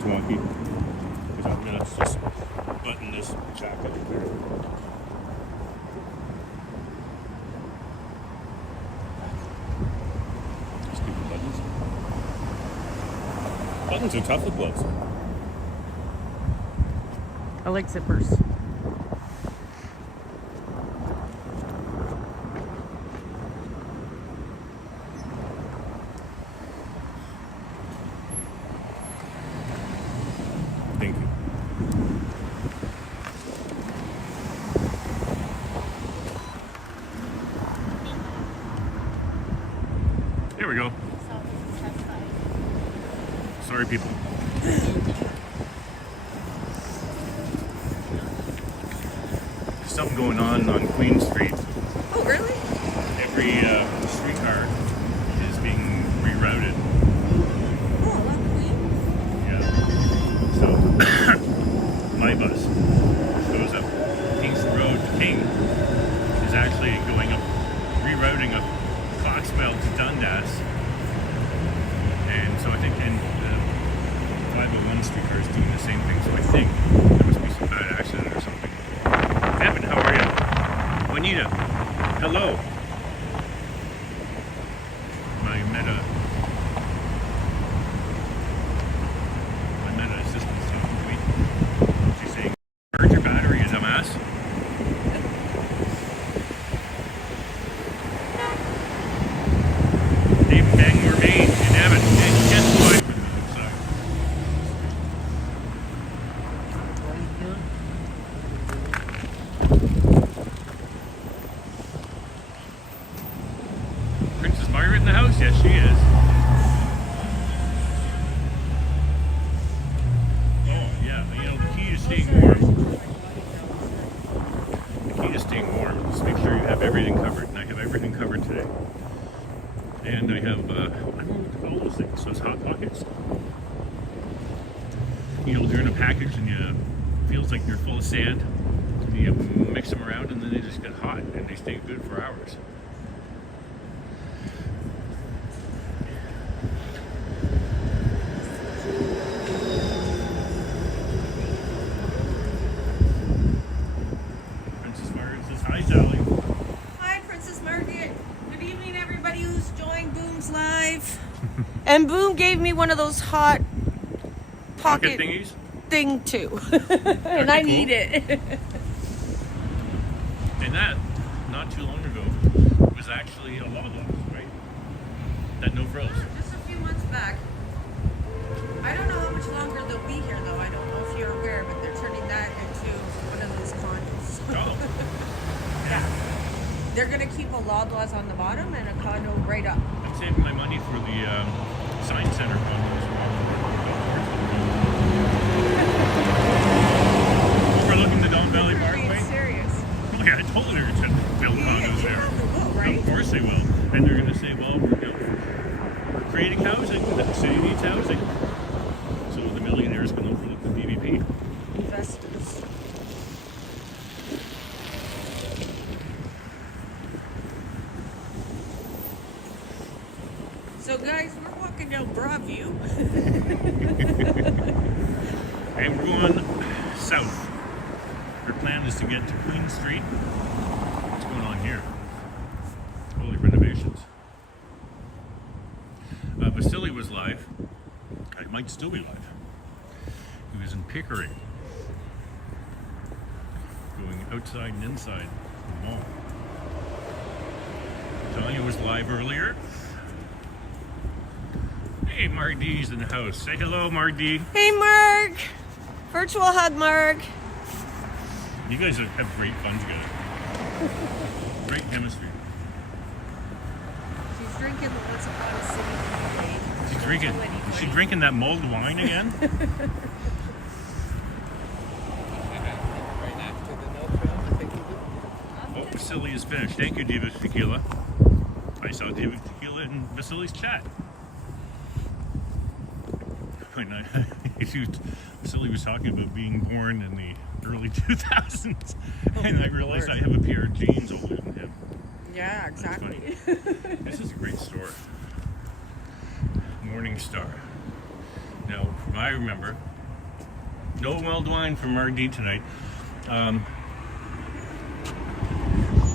it's wonky. Because I'm gonna just button this jacket here. Stupid buttons. Buttons are tough with gloves. I like zippers. Thank you. There we go. Sorry, people. Something going on Queen Street. Oh, really? Every streetcar is being rerouted. Oh, on Queen? Yeah. So my bus goes up Kingston Road to King is actually going up, rerouting up Coxwell to Dundas. And so I think in 501 streetcar is doing the same thing. So I think there must be some bad accident or something. Evan, how are you? Juanita, hello. My meta assistant's talking to me. She's saying, charge your battery, you dumbass. Dave Bangor Maine and Evan, and guess who I'm with me outside? Princess Margaret in the house? Yes, she is. Oh, yeah. You know, the key to staying warm. The key to staying warm is make sure you have everything covered. And I have everything covered today. And I have, I don't know what to call those things, those hot pockets. You know, they're in a package and it feels like they're full of sand. And you mix them around and then they just get hot and they stay good for hours. Princess Margaret says, hi, Sally. Hi, Princess Margaret. Good evening, everybody who's joined Boom's live. And Boom gave me one of those hot Pocket pocket thingies? thing too, and I cool. need it. And that, not too long ago, was actually a Lala, right? That no frills. Just a few months back. I don't know how much longer they'll be here, though. I don't know if you're aware, but they're turning that into one of those condos. Oh. Yeah. They're gonna keep a Loblaws on the bottom and a condo right up. I'm saving my money for the Science Center condos. Overlooking the Don Valley You're Parkway. being serious. Oh yeah, I told her to build condos there. They will, right? Of course they will. And they're going to say, well, we're creating housing. The city needs housing. So the millionaires can overlook the DVP. Investors. So guys, we're walking down Broadview. And we're going south. Our plan is to get to Queen Street. What's going on here? Holy renovations. Vasily was live. I might still be live. He was in Pickering. Going outside and inside the mall. Tanya was live earlier. Hey, Mark D's in the house. Say hello, Mark D. Hey, Mark. Virtual hug, Mark. You guys have great fun together. Great chemistry. She's drinking the Once Upon a City. She's drinking. Is she drinking that mulled wine again? Oh, Vasily is finished. Thank you, David Tequila. I saw David Tequila in Vasily's chat. Vasily was talking about being born in the early 2000s, and I realized I have a pair of jeans older than him. Yeah, exactly. This is a great store. Morning Star. Now, from I remember, No mulled wine from RD tonight.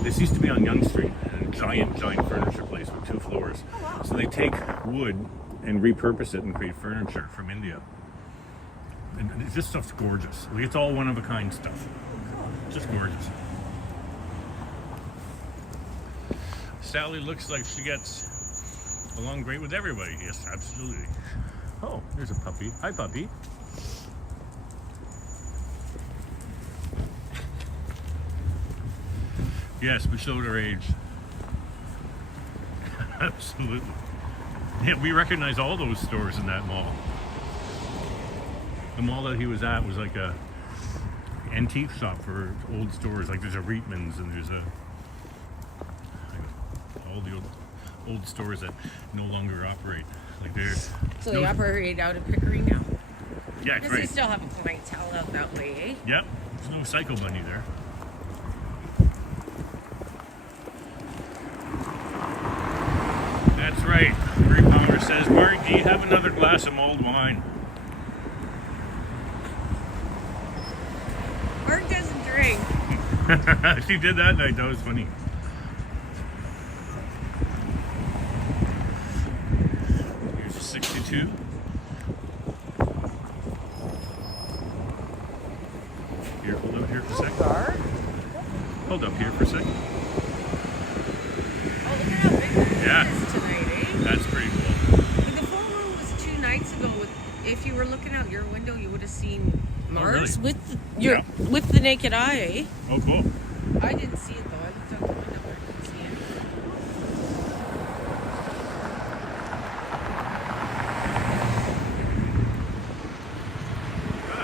This used to be on Yonge Street, a giant furniture place with 2 floors. Oh, wow. So they take wood and repurpose it and create furniture from India. And this stuff's gorgeous. Like, it's all one-of-a-kind stuff. Cool. Just gorgeous. Sally looks like she gets along great with everybody. Yes, absolutely. Oh, there's a puppy. Hi, puppy. Yes, we showed our age. Absolutely. Yeah, we recognize all those stores in that mall. The mall that he was at was like a antique shop for old stores. Like there's a Reitman's and there's all the old stores that no longer operate. Like they're So they operate out of Pickering now? Yeah, Because great. they still have a clientele out that way, eh? Yep. There's no Psycho Bunny there. That's right. Gary Palmer says, Mark, do you have another glass of mulled wine? Mark doesn't drink. She did that night. That was funny. Here's a 62. Here, hold up here for a second. Bar? Hold up here for a second. Oh, look at how big the Yeah. room is tonight, eh? That's pretty cool. Like the full room was 2 nights ago. If you were looking out your window, you would have seen Mars really? with the naked eye, eh? Oh, cool. I didn't see it though. I looked out the window, but I didn't see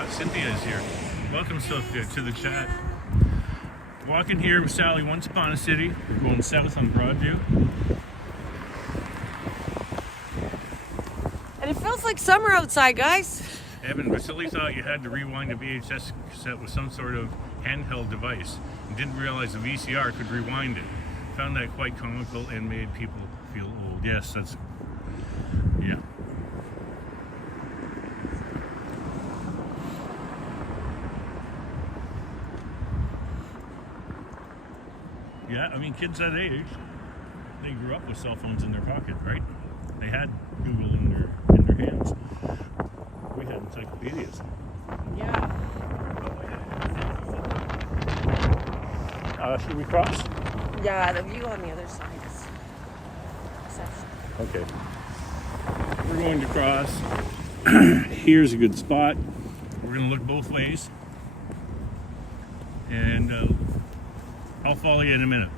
it. Cynthia is here. Welcome, Sophia, to the chat. Walking here with Sally once upon a city. We're going south on Broadview. And it feels like summer outside, guys. Evan, Vasily thought you had to rewind a VHS cassette with some sort of handheld device and didn't realize the VCR could rewind it. Found that quite comical and made people feel old. Yes, that's... yeah. Yeah, I mean, kids that age, they grew up with cell phones in their pocket, right? They had Google in their hands. We had encyclopedias. Yeah. Should we cross? Yeah, the view on the other side is exceptional. Okay. We're going to cross. Here's a good spot. We're going to look both ways. And I'll follow you in a minute.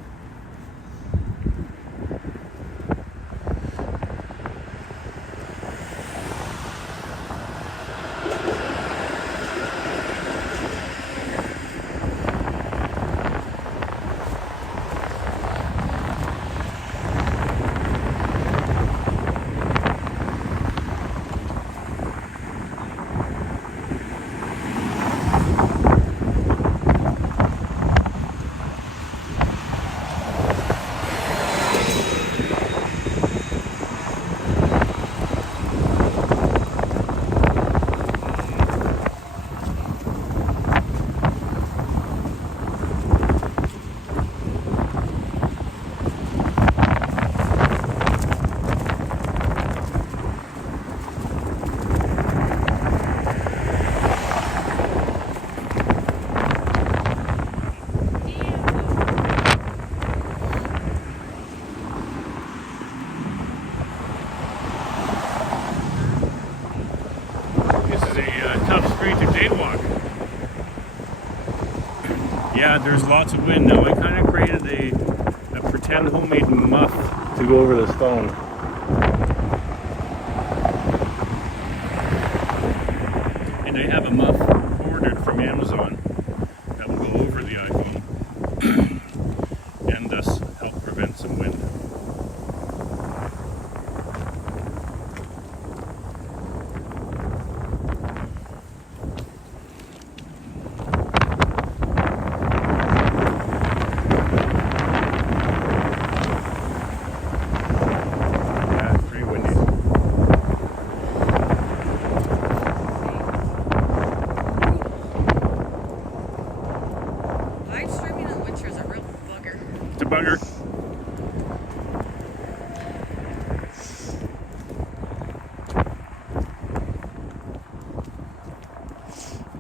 Yeah, there's lots of wind now. I kind of created a pretend homemade muff to go over the stone. And I have a muff ordered from Amazon that will go over the iPhone and thus help prevent some wind.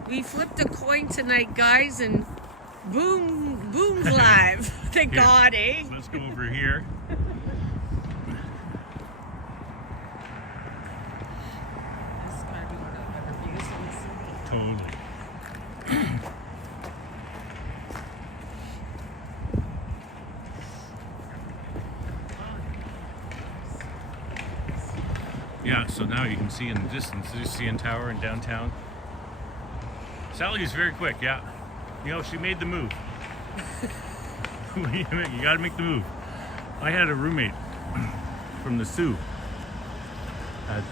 We flipped a coin tonight, guys, and boom's live. Thank Here, God, eh? Let's go over here. This is gotta be one of the better views in the city. Totally. Yeah, so now you can see in the distance the CN Tower in downtown. Sally is very quick, yeah. You know, she made the move. You gotta make the move. I had a roommate from the Sioux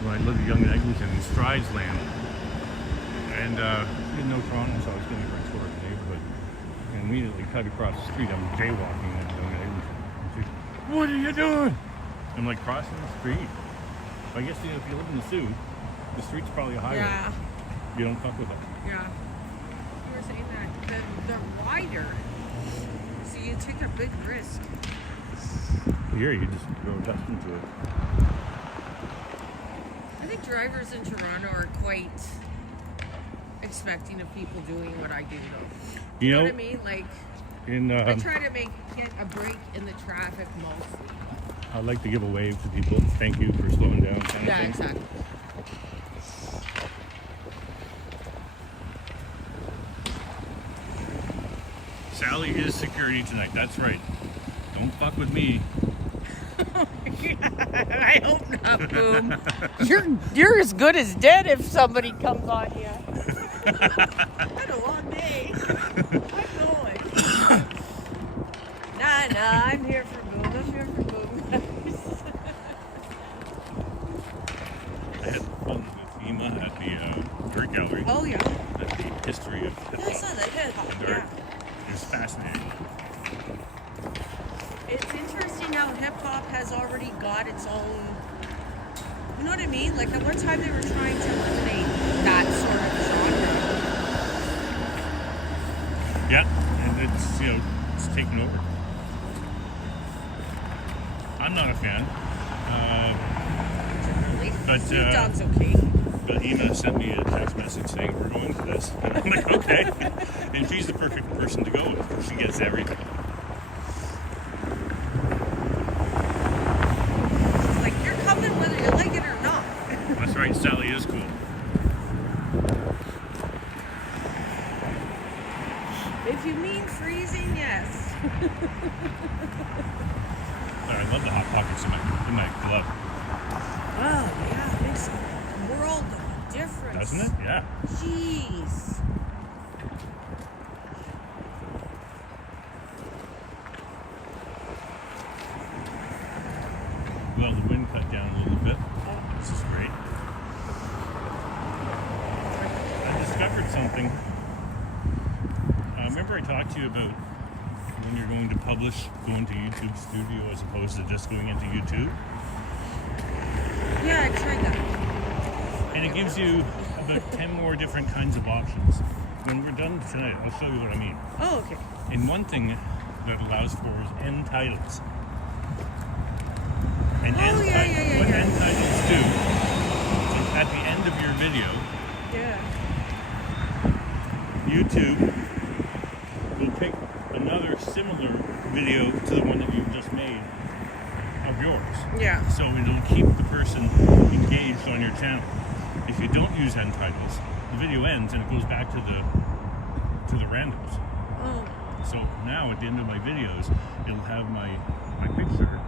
when I lived in Young and Eglinton in Strides Land. And he didn't know Toronto, so I was getting right toward the neighborhood. And immediately cut across the street. I'm jaywalking in Young and Eglinton. She's, "What are you doing?" I'm like, crossing the street. I guess, you know, if you live in the Sioux, the street's probably a highway. Yeah. You don't fuck with it. Yeah. You were saying that they're wider, so you take a big risk. Here, you just grow accustomed to it. I think drivers in Toronto are quite expecting of people doing what I do, though. You know know what I mean? Like, I try to get a break in the traffic mostly. I like to give a wave to people. Thank you for slowing down. Kind Yeah, of thing. exactly. Sally is security tonight. That's right. Don't fuck with me. I hope not, Boom. You're as good as dead if somebody comes on you. Had a long day. I'm going. Nah, I'm here for Boom. I'm here for Boom. I had fun with Ema at the art gallery. Oh, yeah. At the history of hip Yeah, I saw hop that hip hop. and Yeah. art. It was fascinating. It's interesting how hip hop has already got its own. You know what I mean? Like at one time they were trying to eliminate that sort of genre. Yeah, and it's, you know, it's taken over. I'm not a fan. Generally. But, Snoop Dogg's okay. But Ema sent me a text message saying we're going to this. And I'm like, okay. And she's the perfect person to go with. She gets everything. She's like, you're coming whether you like it or not. That's right, Sally is cool. If you mean freezing, yes. I love the Hot Pockets in my glove. Oh yeah, it makes a world of difference. Doesn't it? Yeah. Jeez. Well, the wind cut down a little bit. This is great. I discovered something. Remember I talked to you about when you're going to publish, going to YouTube Studio as opposed to just going into YouTube? Yeah, I tried that. And it gives you about 10 more different kinds of options. When we're done tonight, I'll show you what I mean. Oh, okay. And one thing that allows for is end titles. And Oh, yeah. what end titles do, is at the end of your video, Yeah. YouTube will pick another similar video to the one that you've just made of yours. Yeah. So it'll keep the person engaged on your channel. If you don't use end titles, the video ends and it goes back to the randoms. Oh. So now at the end of my videos, it'll have my picture.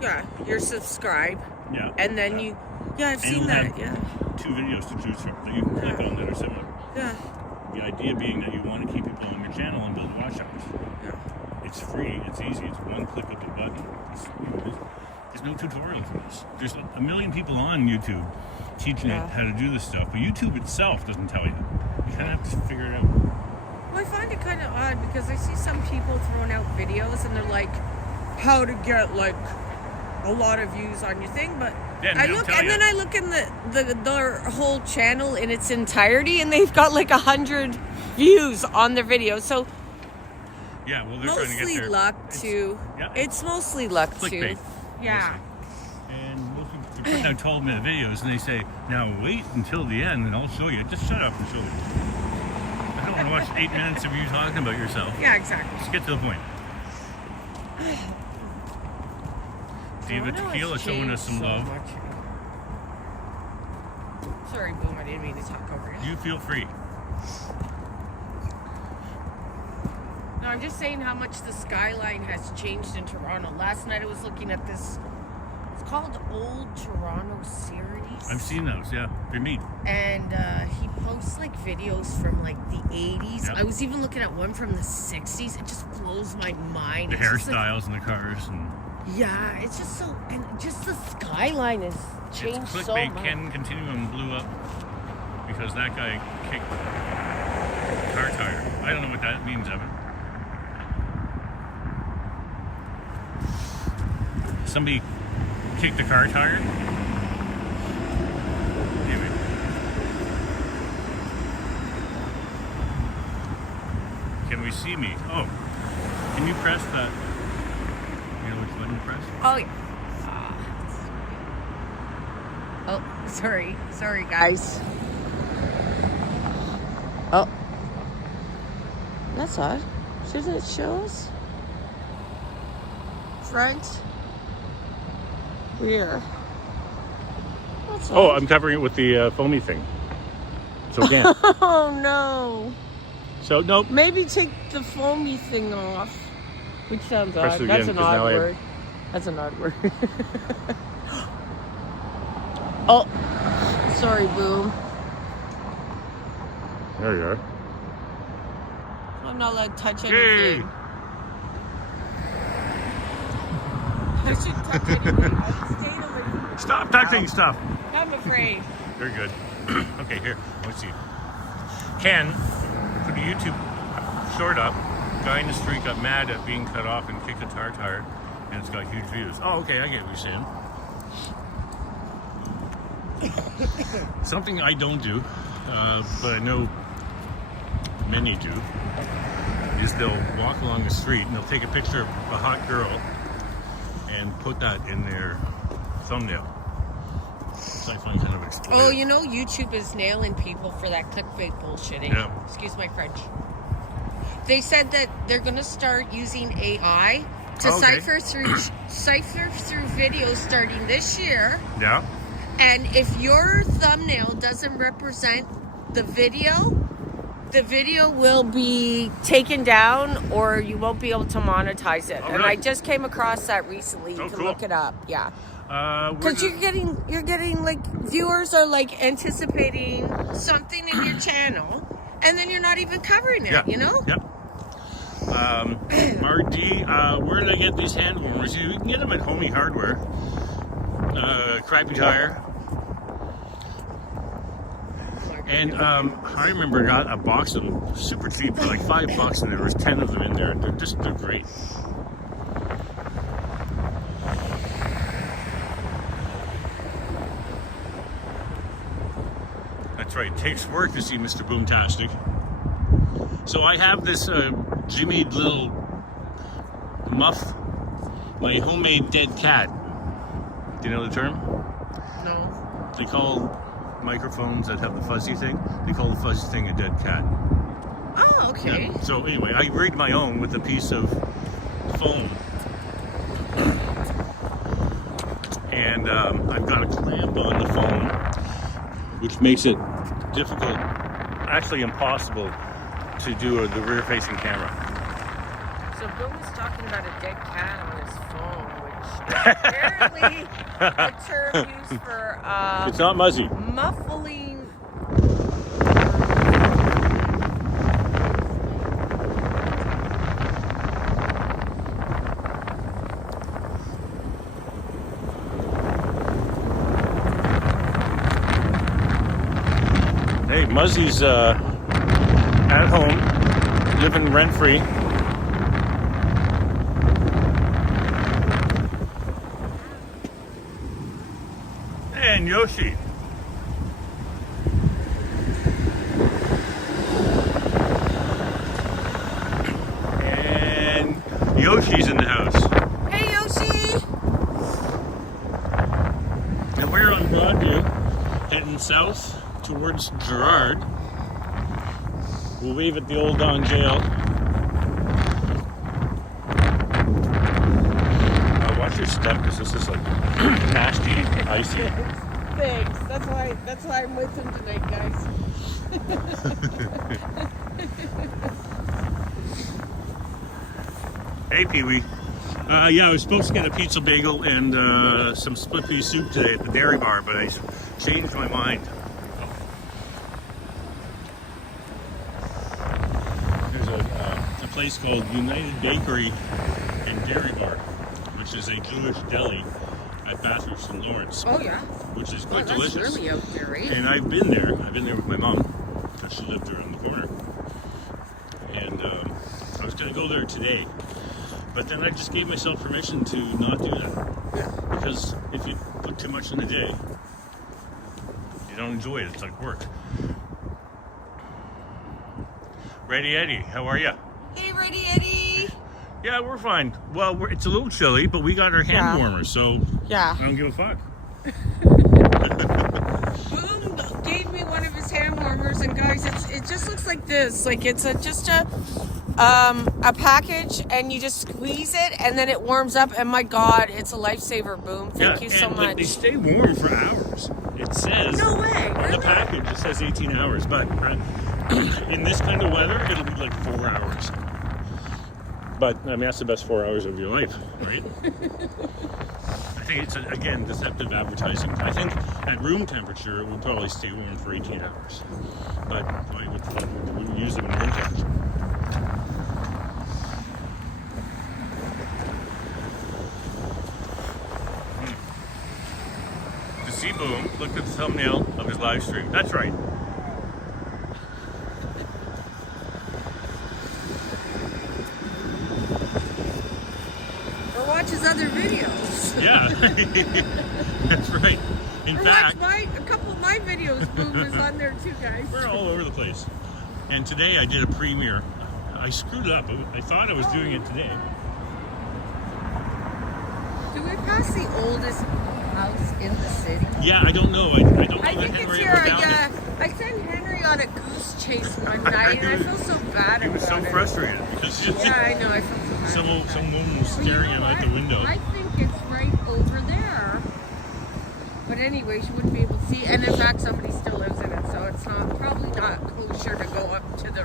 Yeah. You're subscribed. Yeah. And then yeah. Yeah, I've And seen it'll that. have Yeah. 2 videos to choose from that you can click on that are similar. Yeah. The idea being that you want to keep people on your channel and build watch hours. Yeah. It's free, it's easy, it's one click of the button. There's no tutorial for this. There's a million people on YouTube teaching you how to do this stuff, but YouTube itself doesn't tell you. You kind of have to figure it out. Well, I find it kind of odd because I see some people throwing out videos and they're like, how to get like a lot of views on your thing, but Yeah, I look and then I look in their whole channel in its entirety and they've got like 100 views on their videos. So yeah, well, they're trying to mostly get their, luck too. Yeah, it's mostly luck clickbait. too. Yeah. Mostly. And most people putting out 12-minute videos and they say, now wait until the end and I'll show you. Just shut up and show me. I don't want to watch 8 minutes of you talking about yourself. Yeah, exactly. Just get to the point. David Tequila showing us some love. Sorry, Boom, I didn't mean to talk over you. You feel free. No, I'm just saying how much the skyline has changed in Toronto. Last night I was looking at this. It's called Old Toronto Series. I've seen those, yeah. They're neat. And he posts like videos from like the 80s. Yep. I was even looking at one from the 60s. It just blows my mind. The It's just hairstyles and the cars and yeah, it's just so, and just the skyline has changed it's so clickbait. much. Ken Continuum blew up because that guy kicked the car tire. I don't know what that means, Evan. Somebody kicked the car tire? Anyway. Can we see me? Oh, can you press that? You know which button to press? Oh, yeah. Oh, sorry. Sorry, guys. Oh. That's odd. Shouldn't it show us? Front. Rear. That's Oh, odd. I'm covering it with the foamy thing. So again. Oh, no. So, nope. Maybe take the foamy thing off. Which sounds Press odd. it That's again, an 'cause now odd I have- word. That's an odd word. Oh, sorry, Boom. There you are. I'm not allowed to touch Yay. anything. I shouldn't touch anything. I'm staying away from Stop touching stuff. I'm afraid. Very good. Okay, here. Let's see. Ken put a YouTube short up. Guy in the street got mad at being cut off and kicked a tar tire, and it's got huge views. Oh, okay, I get what you're saying. Something I don't do, but I know many do, is they'll walk along the street and they'll take a picture of a hot girl and put that in their thumbnail. So I find kind of exploitive. Oh, you know, YouTube is nailing people for that clickbait bullshitting. Yeah. Excuse my French. They said that they're going to start using AI to Okay. cipher through videos starting this year. Yeah. And if your thumbnail doesn't represent the video will be taken down or you won't be able to monetize it. Oh, And really? I just came across that recently. You Oh, can cool. look it up. Yeah. Because Because you're getting like viewers are like anticipating something in your channel and then you're not even covering it, you know? Yep. Marty, where do I get these hand warmers? You can get them at Homey Hardware. Crappy Tire. And I remember I got a box of them super cheap for like $5 and there was 10 of them in there. They're great. That's right, it takes work to see Mr. Boomtastic. So I have this jimmied little muff, my homemade dead cat. Do you know the term? No. They call microphones that have the fuzzy thing, they call the fuzzy thing a dead cat. Oh, okay. Yeah. So anyway, I rigged my own with a piece of foam. And I've got a clamp on the foam, which makes it difficult, actually impossible, to do the rear-facing camera. So Boom was talking about a dead cat on his phone, which is apparently a term used for It's not muzzy. muffling. Hey, Muzzy's at home, living rent-free. And Yoshi. And Yoshi's in the house. Hey Yoshi! Now where towards Gerard. We'll wave at the old Don Jail. Watch your step, because this is like nasty, icy. Thanks. That's why I'm with him tonight, guys. Hey, Pee-wee. Yeah, I was supposed to get a pizza bagel and some split pea soup today at the dairy bar, but I changed my mind. There's a place called United Bakery and Dairy Bar, which is a Jewish deli at Bathurst and Lawrence. Oh yeah. Which is quite that's delicious. Really out there, right? And I've been there. I've been there with my mom because she lived around the corner. And I was going to go there today, but then I just gave myself permission to not do that. Yeah. Because if you put too much in a day, you don't enjoy it. It's like work. Ready, Eddie? How are you? Hey, Ready Eddie. Yeah, we're fine. Well, it's a little chilly, but we got our hand warmers, so yeah. I don't give a fuck. Boom gave me one of his hand warmers, and guys, it just looks like this. Like it's just a package, and you just squeeze it, and then it warms up. And my God, it's a lifesaver. Boom! Thank you so much. They stay warm for hours. It says no way. On Really? the package, it says 18 hours, but in this kind of weather, it'll be like 4 hours. But I mean, that's the best 4 hours of your life, right? I think it's again deceptive advertising. I think at room temperature, it would probably stay warm for 18 hours, but we wouldn't use them in room temperature. To see Boom, look at the thumbnail of his live stream. That's right. Watch his other videos. Yeah, that's right. In fact, watch a couple of my videos. Boom is on there too, guys. We're all over the place. And today I did a premiere. I screwed up. I thought I was doing it today. Do we pass the oldest house in the city? Yeah, I don't know. I don't know I think it's here. I sent Henry on a goose chase one night, and I feel so bad about it. He was so frustrated because yeah, I know. I felt so bad. Someone was staring at him out the window. I think it's right over there. But anyway, she wouldn't be able to see. And in fact, somebody still lives in it, so it's probably not kosher to go up to the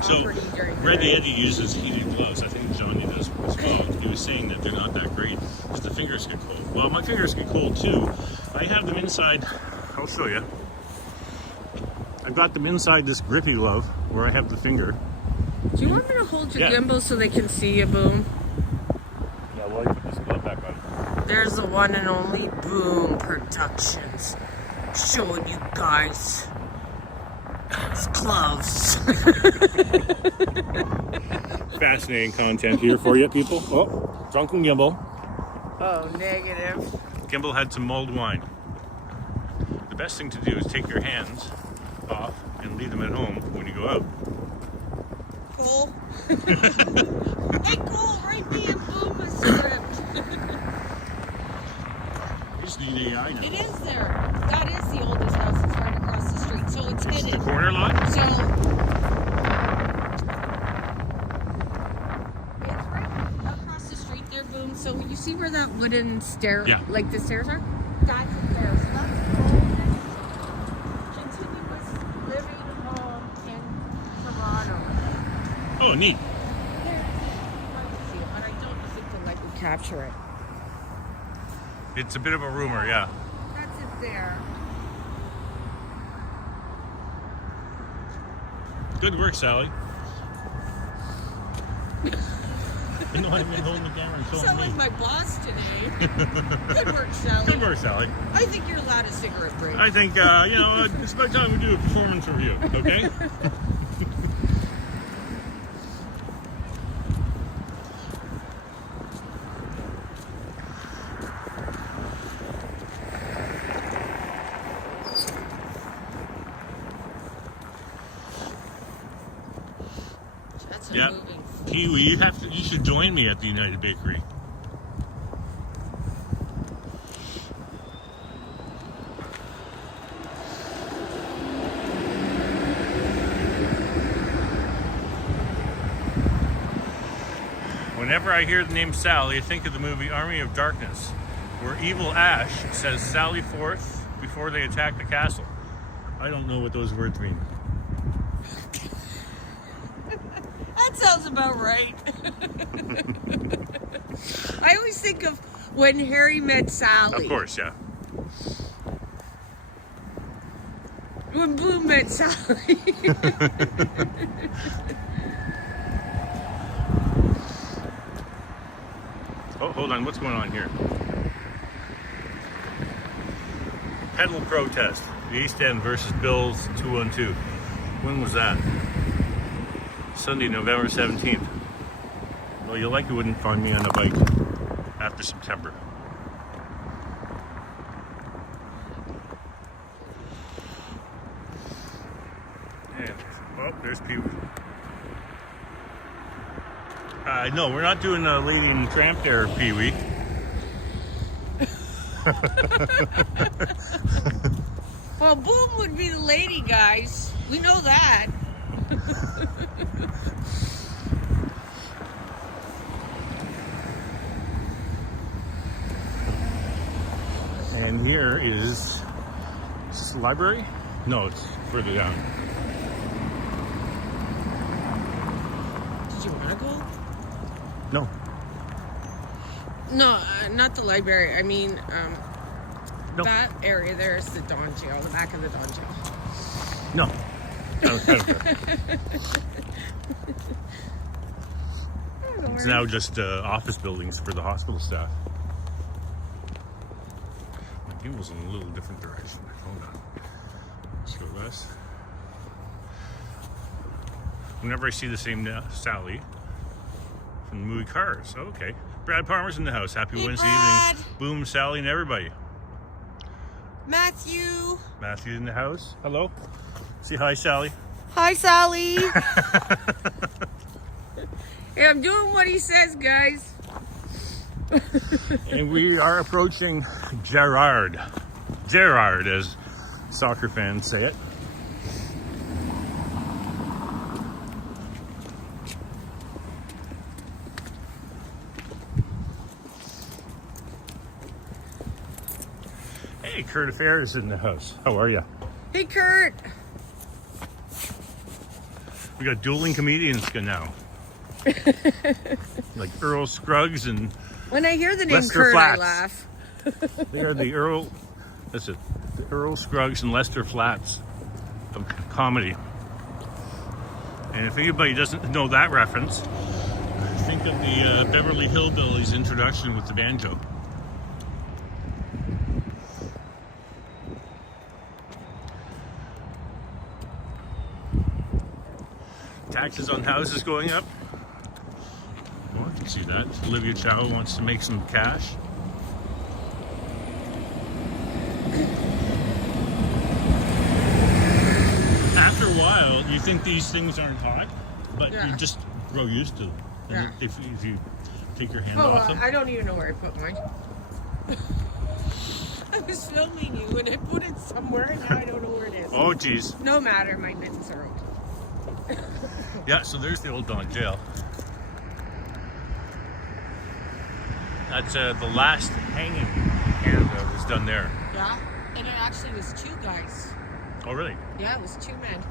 property during the Red day. Eddie uses heated gloves. I think Johnny does as well. He was saying that they're not that great because the fingers get cold. Well, my fingers get cold too. I have them inside. I'll show you. I've got them inside this grippy glove where I have the finger. Do you want me to hold your gimbal so they can see you, Boom? Yeah, well, I put this glove back on. There's the one and only Boom Productions. Showing you guys his gloves. Fascinating content here for you, people. Oh, drunken Gimbal. Oh, negative. Gimbal had some mulled wine. The best thing to do is take your hands off and leave them at home when you go out. Cole. Hey, Cole, write me and Boom a script. You just need AI now. It is there. That is the oldest house. It's right across the street, so it's The hidden. corner lot? So it's right across the street there, Boom. So you see where that wooden stair, like the stairs are? That's it there. So that's the oldest continuous living home in Toronto. Oh, neat. But I don't think they'll let you capture it. It's a bit of a rumor, yeah. That's it there. Good work, Sally. You know, I've been holding the camera and You showing sound me. like my boss today. Good work, Sally. Good work, Sally. I think you're allowed a cigarette break. I think, it's about time we do a performance review, okay? That's Yeah. moving. Pee-wee, you should join me at the United Bakery. Whenever I hear the name Sally, I think of the movie Army of Darkness, where Evil Ash says Sally forth before they attack the castle. I don't know what those words mean. That sounds about right. I always think of when Harry met Sally. Of course, yeah. When Boom met Sally. Oh, hold on. What's going on here? Pedal protest. The East End versus Bills 212. When was that? Sunday, November 17th. Well, you likely wouldn't find me on a bike after September. And, oh, there's people. No, we're not doing a lady in tramp there, Pee-wee. Well, Boom would be the lady, guys. We know that. And here is this the library? No, it's further down. Did you want to go? No. No, not the library. I mean, No. that area there is the Don Jail, the back of the Don Jail. No. I don't care. It's now just office buildings for the hospital staff. It was in a little different direction. Hold on. Let's go west. Whenever I see the same Sally from the movie Cars. Oh, okay. Brad Palmer's in the house. Happy Wednesday Brad. evening. Boom, Sally, and everybody. Matthew. Matthew's in the house. Hello. Say hi, Sally. Hi, Sally. Yeah, I'm doing what he says, guys. And we are approaching Gerard. Gerard, as soccer fans say it. Hey, Kurt Affair is in the house. How are you? Hey, Kurt. We got dueling comedians now. Like Earl Scruggs and When I hear the name Lester Kurt, Flats. I laugh. They are the Earl. That's it. The Earl Scruggs and Lester Flats of comedy. And if anybody doesn't know that reference, think of the Beverly Hillbillies introduction with the banjo. Taxes on houses going up. Well, I can see that. Olivia Chow wants to make some cash. After a while, you think these things aren't hot, but Yeah. you just grow used to them. And Yeah. if you take your hand Oh, off them. I don't even know where I put mine. I was filming you and I put it somewhere and now I don't know where it is. Oh, geez. No matter, my mittens are okay. Yeah, so there's the old Don Jail. That's the last hanging in Canada was done there. Yeah, and it actually was two guys. Oh, really? Yeah, it was two men.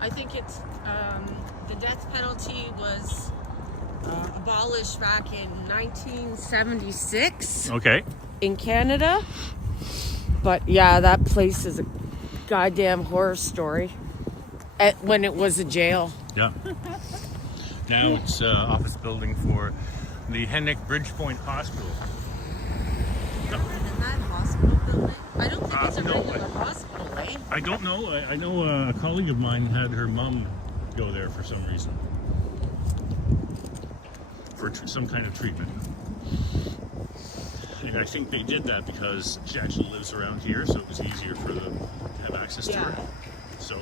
I think it's the death penalty was abolished back in 1976 Okay. in Canada. But yeah, that place is a goddamn horror story. When it was a jail. Yeah. Now it's office building for the Hennick Bridgepoint Hospital. In that hospital building? I don't think it's a No, regular hospital, eh? I don't know. I know a colleague of mine had her mom go there for some reason. For some kind of treatment. And I think they did that because she actually lives around here, so it was easier for them to have access to her. So,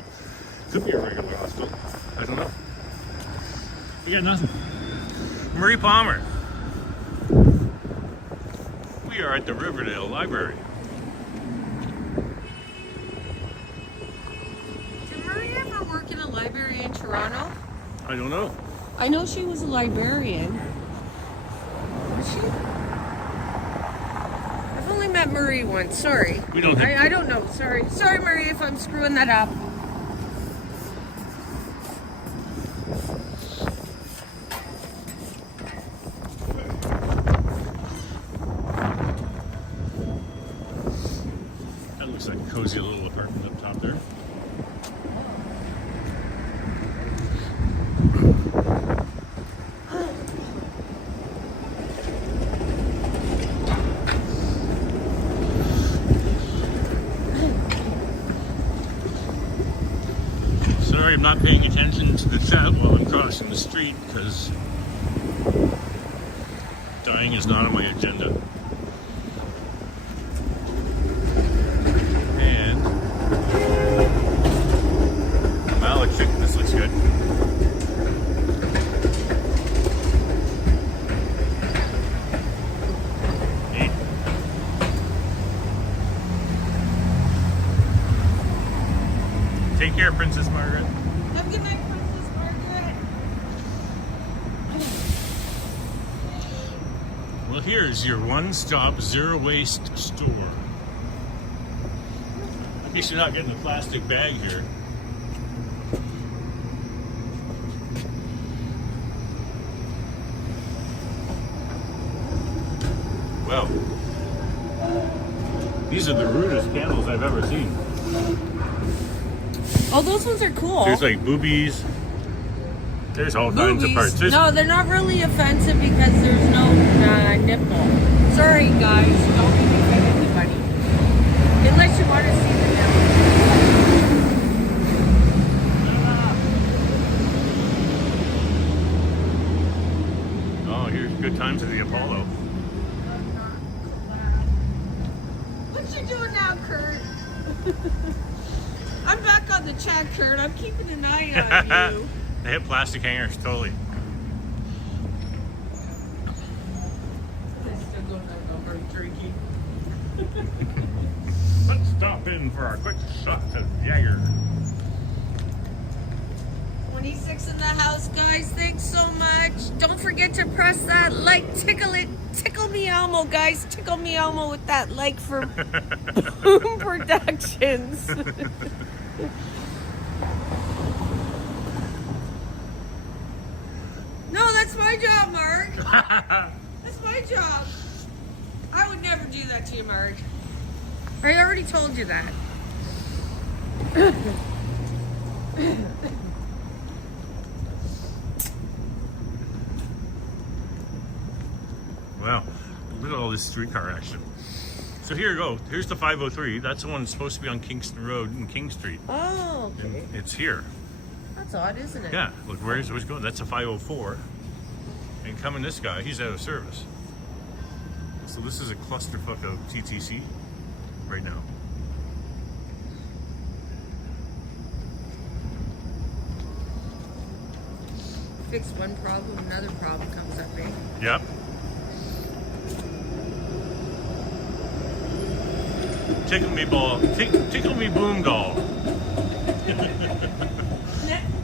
could be a regular hospital. I don't know. We got nothing. Marie Palmer. We are at the Riverdale Library. Did Marie ever work in a library in Toronto? I don't know. I know she was a librarian. she? I've only met Marie once. Sorry. We don't. I don't know. Sorry, Marie, if I'm screwing that up. That looks like a cozy little apartment up top there. Sorry, I'm not paying attention to the chat while I'm crossing the street because dying is not on my agenda. And Malik, this looks good. Hey. Take care, Princess Margaret. Have a good night, Princess Margaret. Well, here's your one-stop zero-waste store. I guess you're not getting a plastic bag here. Well, these are the rudest candles I've ever seen. Oh, those ones are cool. There's like boobies. There's all kinds of parts. No, they're not really offensive because there's no nipple. Sorry, guys. Don't mean to offend anybody. Unless you want to see the nipple. Oh, here's good times at the Apollo. What you doing now, Kurt? I'm back on the chat, Kurt. I'm keeping an eye on you. They hit plastic hangers, totally. Let's stop in for our quick shot to Jagger. 26 in the house, guys. Thanks so much. Don't forget to press that like, tickle it. Tickle me Elmo, guys. Tickle me Elmo with that like for Boom Productions. No, that's my job, Mark. That's my job. I would never do that to you, Mark. I already told you that. Wow, look at all this streetcar action. So here you go. Here's the 503. That's the one that's supposed to be on Kingston Road and King Street. Oh, okay. And it's here. That's odd, isn't it? Yeah, look, where's it going? That's a 504. And coming this guy, he's out of service. So this is a clusterfuck of TTC right now. Fix one problem, another problem comes up, eh? Yep. Tickle me ball. Tickle me boom doll.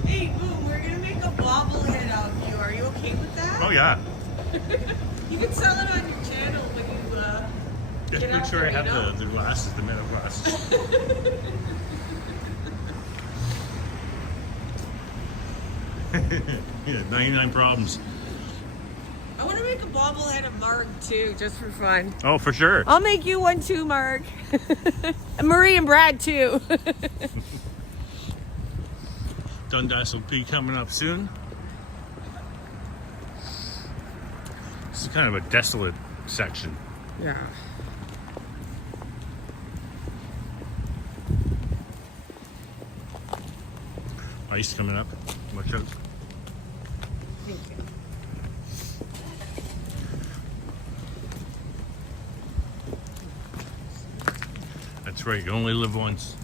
Hey, Boom, we're gonna make a bobblehead out of you. Are you okay with that? Oh yeah. You can sell it on your channel when you Just get make out sure there, I have you know? the glasses, the metal glasses. Yeah, 99 problems. I want to make a bobblehead of Mark too, just for fun. Oh, for sure. I'll make you one too, Mark. And Marie and Brad too. Dundas will be coming up soon. This is kind of a desolate section. Yeah. Ice coming up. Watch out. Thank you. That's right, you only live once.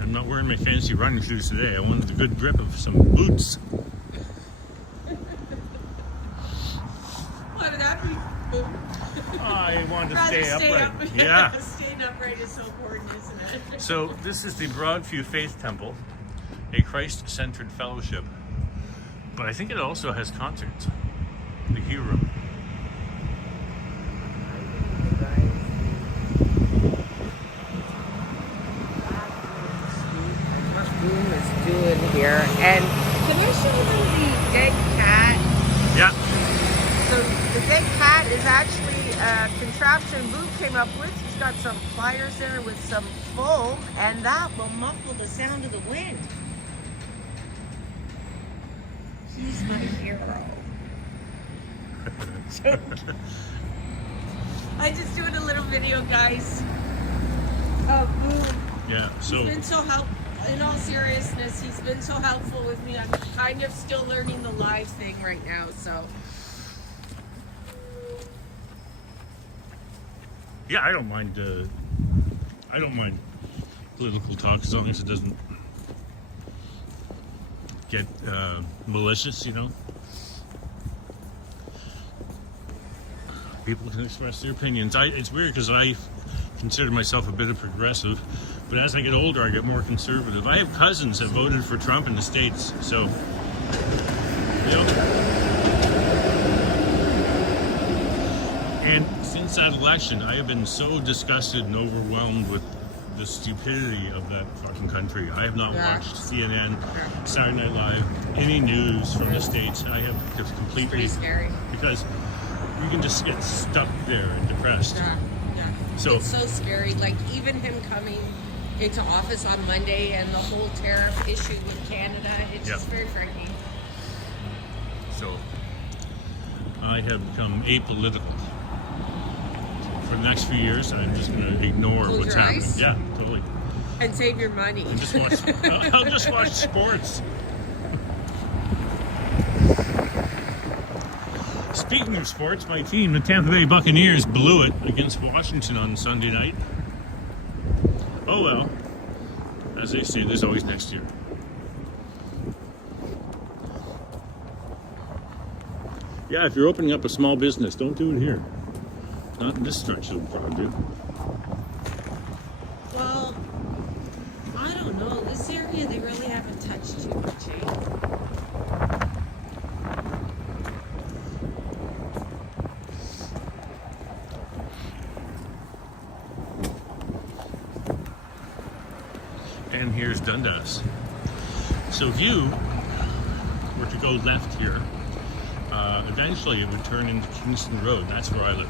I'm not wearing my fancy running shoes today. I wanted a good grip of some boots. What would that be? Boom. I wanted to Rather stay upright. up. Yeah. Staying upright is so important, isn't it? So this is the Broadview Faith Temple. a Christ-centered fellowship. But I think it also has concerts. The Hero. Boom is doing here, and can I show them the dead cat? Yeah. So the dead cat is actually a contraption Boom came up with. He's got some pliers there with some foam, and that will muffle the sound of the wind. He's my hero. I just doing a little video, guys. Oh, Boom. Yeah, so he's been so helpful. In all seriousness, he's been so helpful with me. I'm kind of still learning the live thing right now, so. yeah, I don't mind political talk as long as it doesn't get malicious, you know. People can express their opinions. It's weird because I consider myself a bit of progressive, but as I get older, I get more conservative. I have cousins that voted for Trump in the States, so, you know. And since that election, I have been so disgusted and overwhelmed with the stupidity of that fucking country. I have not watched CNN, Saturday Night Live, any news from the States. I have just completely... It's pretty scary. Because you can just get stuck there and depressed. Yeah. So, it's so scary. Like, even him coming into office on Monday and the whole tariff issue with Canada, it's just very frightening. So, I have become apolitical. For the next few years, I'm just going to ignore what's happening. Eyes? Yeah, totally. And save your money. And just watch, I'll just watch sports. Speaking of sports, my team, the Tampa Bay Buccaneers, blew it against Washington on Sunday night. Oh well. As they say, there's always next year. Yeah, if you're opening up a small business, don't do it here. Not in this stretch of Broadview. Well, I don't know. This area, they really haven't touched too much, eh? And here's Dundas. So if you were to go left here, eventually it would turn into Kingston Road. That's where I live.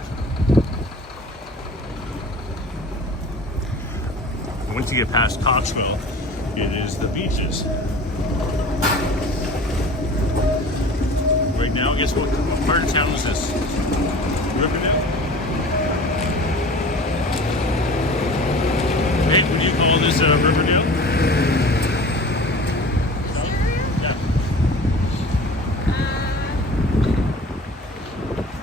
Once you get past Coxwell, it is the beaches. Right now, guess what part of town is this? Riverdale? Hey, would you call this Riverdale? This area? Yeah.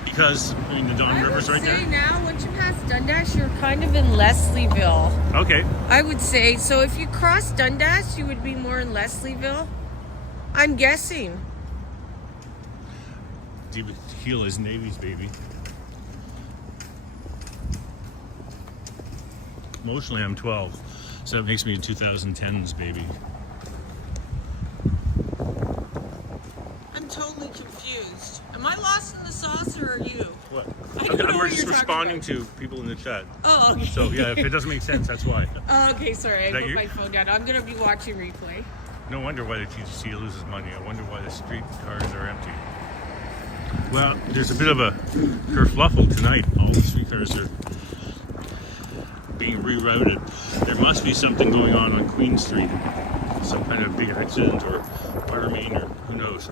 Because, I mean, the Don River's right there. I would say now, once you pass Dundas, you're kind of in Leslieville. Okay. I would say, so if you cross Dundas, you would be more in Leslieville. I'm guessing. David Tequila is Navy's baby. Emotionally, I'm 12, so that makes me a 2010s baby. I'm totally confused. Am I lost in the sauce, or are you? What? I don't know I'm what just you're responding talking to people in the chat. Oh, okay. So yeah, if it doesn't make sense, that's why. Oh, okay, sorry. I That put you? my phone down. I'm going to be watching replay. No wonder why the TTC loses money. I wonder why the street cars are empty. Well, there's a bit of a kerfluffle tonight. All the street cars are being rerouted. There must be something going on Queen Street. Some kind of big accident or water main or who knows.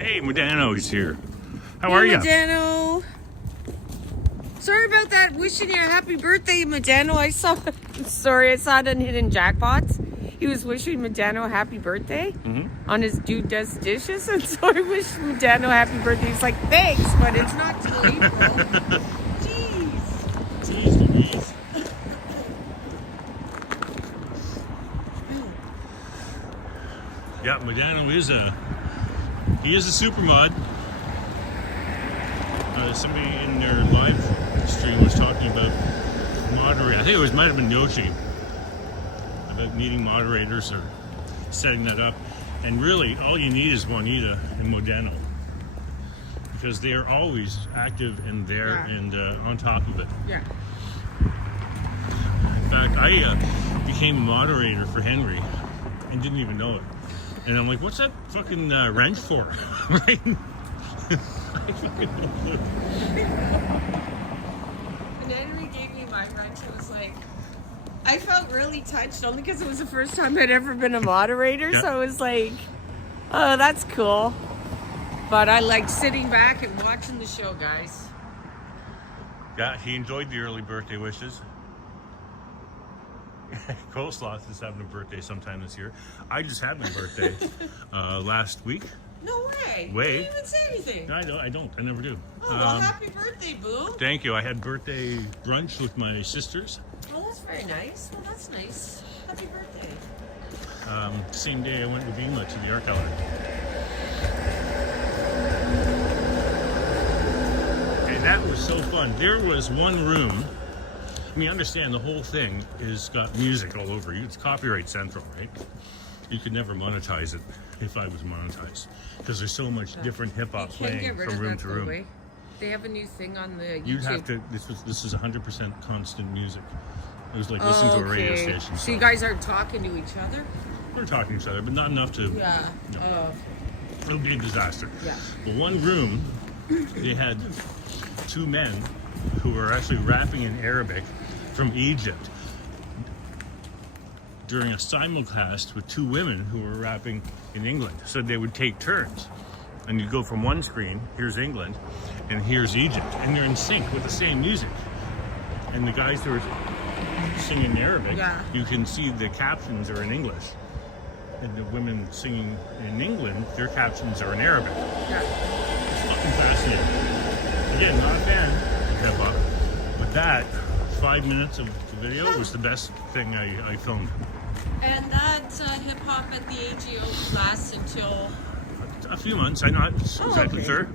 Hey, Modano's here. How are you? Modano. Sorry about that. Wishing you a happy birthday, Modano. I saw it on Hidden Jackpots. He was wishing Modano a happy birthday on his Dude Does Dishes, and so I wished Modano a happy birthday. He's like, thanks, but it's not till April. Jeez. Yeah, Modano is a super mod. Somebody in their live stream was talking about moderate. I think it might have been Yoshi about needing moderators or setting that up. And really, all you need is Juanita and Modeno, because they are always active and there and on top of it. Yeah. In fact, I became a moderator for Henry and didn't even know it. And I'm like, what's that fucking wrench for? Right? I fucking no clue. And Henry gave me my wrench. It was like, I felt really touched only because it was the first time I'd ever been a moderator. Yeah. So I was like, oh, that's cool. But I liked sitting back and watching the show, guys. Yeah, he enjoyed the early birthday wishes. Coleslaw is having a birthday sometime this year. I just had my birthday last week. No way. Way. You didn't even say anything. No, I don't. I never do. Oh, well, happy birthday, boo. Thank you. I had birthday brunch with my sisters. Oh, that's very nice. Well, that's nice. Happy birthday. Same day I went with Ema to the art gallery. And that was so fun. There was one room. I mean, understand the whole thing is got music all over you. It's copyright central, right? You could never monetize it if I was monetized, because there's so much different hip hop playing from room to room. Way. They have a new thing on the YouTube. You'd have to. This is 100% constant music. It was like listening to a radio station. So you guys aren't talking to each other? We're talking to each other, but not enough to. Yeah. No. It would be a disaster. Yeah. But one room, they had two men who were actually rapping in Arabic from Egypt during a simulcast with two women who were rapping in England. So they would take turns. And you go from one screen, here's England, and here's Egypt. And they're in sync with the same music. And the guys who are singing in Arabic, you can see the captions are in English. And the women singing in England, their captions are in Arabic. Yeah. It's fucking fascinating. Again, not a fan of hip hop, but that 5 minutes of the video was the best thing I filmed. And that hip hop at the AGO lasts until a few months. I'm not exactly sure.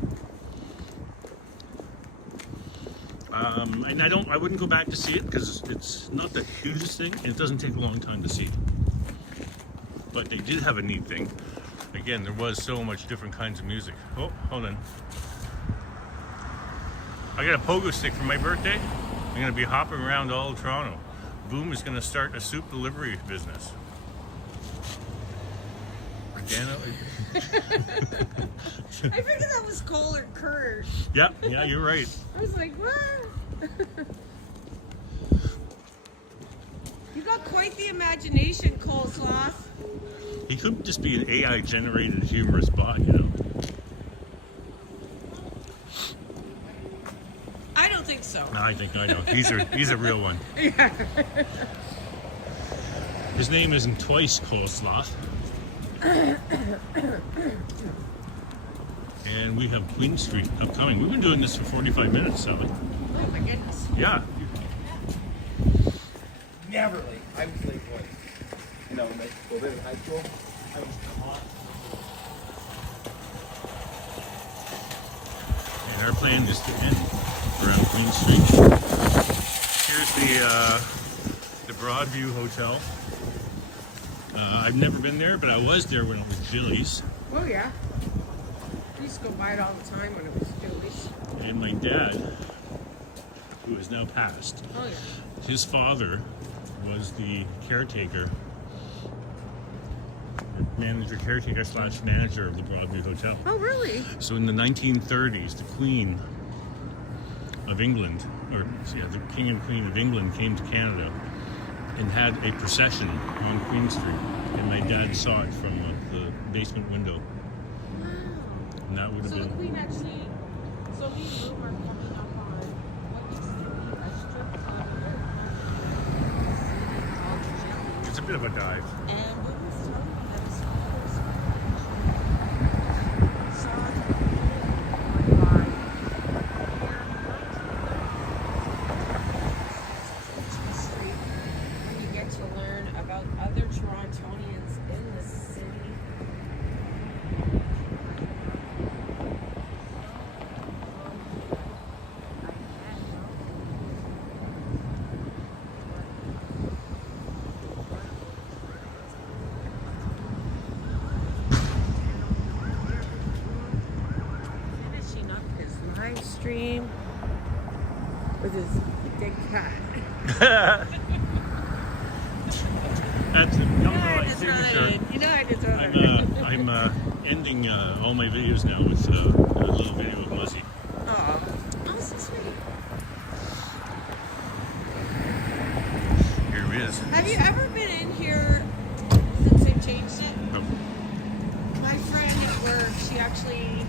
And I wouldn't go back to see it because it's not the hugest thing, and it doesn't take a long time to see. But they did have a neat thing. Again, there was so much different kinds of music. Oh, hold on. I got a pogo stick for my birthday. I'm going to be hopping around all of Toronto. Boom is going to start a soup delivery business. Organo. I figured that was Cole or Kurt. Yeah, you're right. I was like, what? You got quite the imagination, Coleslaw. He could just be an AI-generated humorous bot, you know. I don't think so. No, I know. He's a real one. Yeah. His name isn't twice Coleslaw. And we have Queen Street upcoming. We've been doing this for 45 minutes, Sally. Oh my goodness. Yeah. Never late. I was late once. You know, when I was in high school, I was caught. And our plan is to end around Queen Street. Here's the Broadview Hotel. I've never been there, but I was there when it was Jilly's. Oh yeah. I used to go by it all the time when it was Julie's. And my dad, who is now passed, Oh yeah. his father was the caretaker / manager of the Broadview Hotel. Oh really? So in the 1930s, the Queen of England, the King and Queen of England came to Canada and had a procession on Queen Street. And my dad saw it from the basement window. Wow. And that would have So the been... Queen actually, so me and Luke are coming up on what used to be a strip club here. Called Jilly's. It's a bit of a dive. And what was telling me that his father's saw the Queen going by here Street, and you get to learn about other Torontonians in the city. live stream with his big cat. That's it. You know Come I on, just signature. You know I just wrote I'm ending all my videos now with a little video of Muzzy. Oh, so sweet. Here he is. Have you ever been in here since they've changed it? No. My friend at work, she actually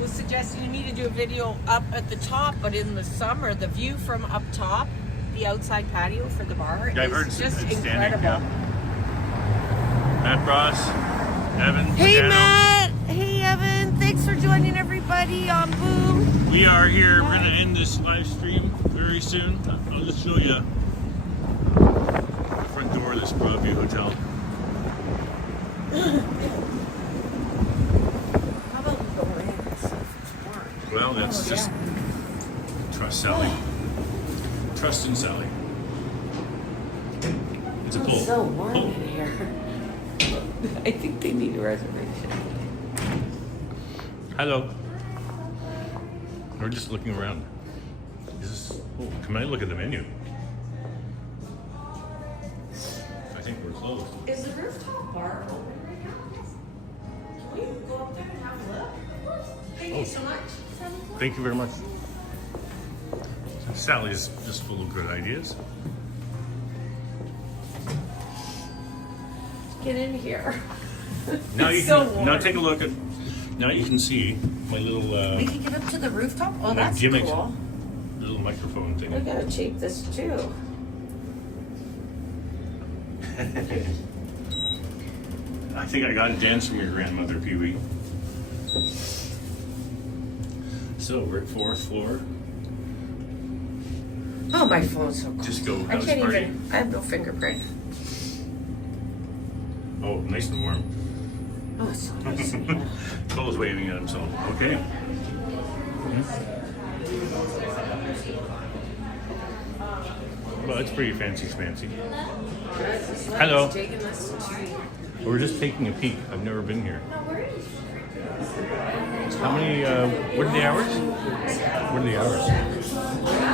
was suggesting to me to do a video up at the top, but in the summer, the view from up top, the outside patio for the bar, Yeah, I've heard is it's just standing, incredible. yeah. Matt Ross, Evan. Hey Pagano. Matt! Hey Evan! Thanks for joining everybody on Boom. We are here. We're going to end this live stream very soon. I'll just show you the front door of this Broadview hotel. How about we go in and see if it's warm? Well, that's just trust Sally. Trust in Sally. It's a pull. It's so warm Pull. in here. I think they need a reservation. Hello. We're just looking around. Is this? Oh, can I look at the menu? I think we're closed. Is the rooftop bar open right now? Can we go up there and have a look? Thank you so much. Thank you very much. Sally's just full of good ideas. Get in here. Now It's you so can warm. now take a look at. Now you can see my little We can get up to the rooftop? Oh, my that's gimmick, cool. little microphone thing. I gotta cheap this too. I think I got a dance from your grandmother, Pee Wee. So we're at 4th floor. Oh, my phone's so cool. Just go I house can't party. even. I have no fingerprint. Oh, nice and warm. Oh, it's so nice. in here. Cole's waving at himself. Okay. Well, it's pretty fancy schmancy. Hello. Taking this tree. We're just taking a peek. I've never been here. How many, what are the hours? What are the hours?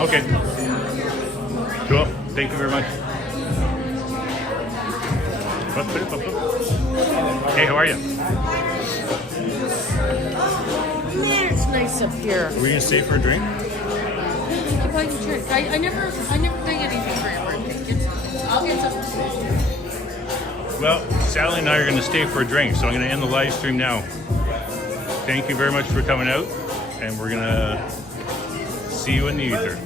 Okay. Cool. Thank you very much. Hey, how are you? Man, it's nice up here. Are we gonna stay for a drink? I never bring anything for your birthday. I'll get some. Well, Sally and I are gonna stay for a drink, so I'm gonna end the live stream now. Thank you very much for coming out, and we're gonna see you in the ether.